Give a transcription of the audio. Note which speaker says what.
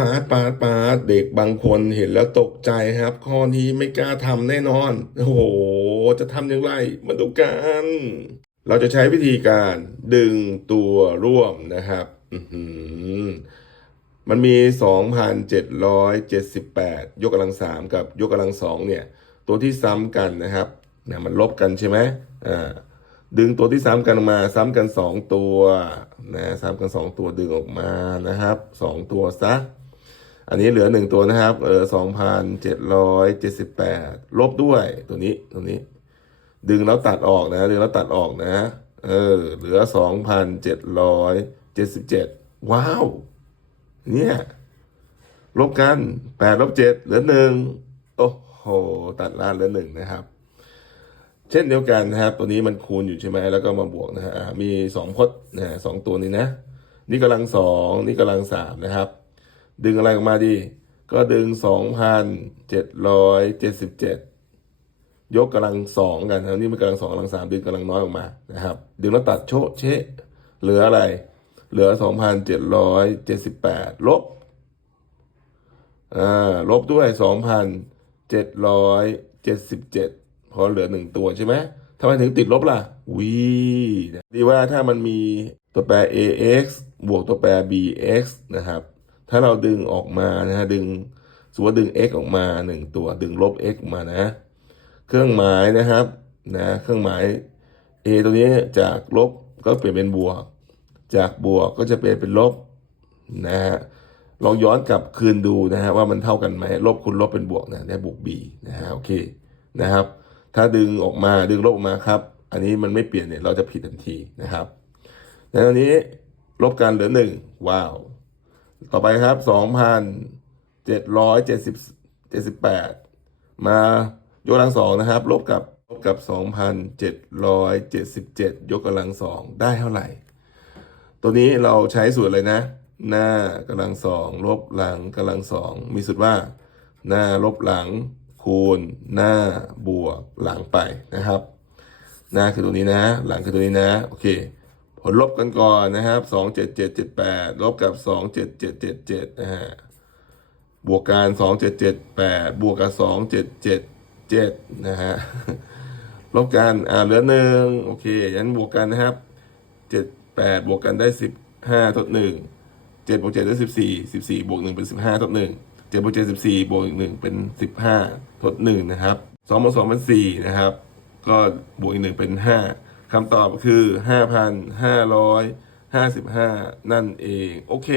Speaker 1: ปาดปาดปาดเด็กบางคนเห็นแล้วตกใจครับ ข้อนี้ไม่กล้าทำแน่นอน โอ้โห จะทำอย่างไรมาดูกัน เราจะใช้วิธีการดึงตัวร่วมนะครับอือหือมันมี 2,778 ยกกำลังสามกับยกกำลังสองเนี่ย ตัวที่ซ้ำกันนะครับนะมันลบกันใช่ไหมอ่าดึงตัวที่ซ้ำกันออกมา ซ้ำกันสองตัวนะซ้ำกันสองตัวดึงออกมานะครับสองตัวซะ อันนี้เหลือหนึ่งตัวนะครับ เออสองพันเจ็ดร้อยเจ็ดสิบแปดลบด้วยตัวนี้ตัวนี้ ดึงแล้วตัดออกนะ ดึงแล้วตัดออกนะ เออ เหลือสองพันเจ็ดร้อยเจ็ดสิบเจ็ดว้าว เนี่ย ลบกันแปดลบเจ็ดเหลือหนึ่งโอ้โห ตัดล้านเหลือหนึ่งนะครับ เช่นเดียวกันนะครับ ตัวนี้มันคูณอยู่ใช่ไหมแล้วก็มาบวกนะฮะมีสองพจน์นะสองตัวนี้นะ นี่กำลังสองนี่กำลังสามนะครับ ดึงอะไรออกมาดี ก็ดึงสองพันเจ็ดร้อยเจ็ดสิบเจ็ดยกกำลังสองกันนะนี่มันกำลังสองกำลังสามดึงกำลังน้อยออกมานะครับ ดึงแล้วตัดโชเชะเหลืออะไร เหลือสองพันเจ็ดร้อยเจ็ดสิบแปดลบอ่าลบด้วยสองพันเจ็ดร้อยเจ็ดสิบเจ็ดพอเหลือหนึ่งตัวใช่ไหมทำไมถึงติดลบล่ะวีดีว่าถ้ามันมีตัวแปร ax บวกตัวแปร bx นะครับ ถ้าเราดึงออกมานะฮะดึงสมมติว่าดึง x ออกมาหนึ่งตัวดึงลบ x มานะ เครื่องหมายนะครับนะเครื่องหมาย a ตัวนี้จากลบก็เปลี่ยนเป็นบวก จากบวกก็จะเปลี่ยนเป็นลบนะฮะลองย้อนกลับคืนดูนะฮะว่ามันเท่ากันไหมลบคูณลบเป็นบวกนะได้บวก b นะฮะโอเคนะครับ ถ้าดึงออกมาดึงลบออกมาครับ อันนี้มันไม่เปลี่ยนเนี่ยเราจะผิดทันทีนะครับในตอนนี้ลบกันเหลือหนึ่งว้าว ต่อไปครับสองพันเจ็ดร้อยเจ็ดสิบเจ็ดสิบแปดมายกกำลังสองนะครับลบกับลบกับสองพันเจ็ดร้อยเจ็ดสิบเจ็ดยกกำลังสองได้เท่าไหร่ ตัวนี้เราใช้สูตรเลยนะ หน้ากำลังสองลบหลังกำลังสองมีสูตรว่า หน้าลบหลังคูณหน้าบวกหลังไปนะครับ หน้าคือตัวนี้นะ หลังคือตัวนี้นะ โอเค ผลลบกันก่อนนะครับสองเจ็ดเจ็ดเจ็ดแปดลบกับสองเจ็ดเจ็ดเจ็ดเจ็ดนะฮะบวกกันสองเจ็ดเจ็ดแปดบวกกับสองเจ็ดเจ็ดเจ็ดนะฮะลบกันอ่าเหลือหนึ่งโอเคยันบวกกันนะครับเจ็ดแปดบวกกันได้สิบห้าทดหนึ่งเจ็ดบวกเจ็ดได้สิบสี่สิบสี่บวกหนึ่งเป็นสิบห้าทดหนึ่งเจ็ดบวกเจ็ดสิบสี่บวกอีกหนึ่งเป็นสิบห้าทดหนึ่งนะครับสองบวกสองเป็นสี่นะครับ ก็บวกอีกหนึ่งเป็นห้า คำตอบคือห้าพันห้าร้อยห้าสิบห้านั่นเอง โอเค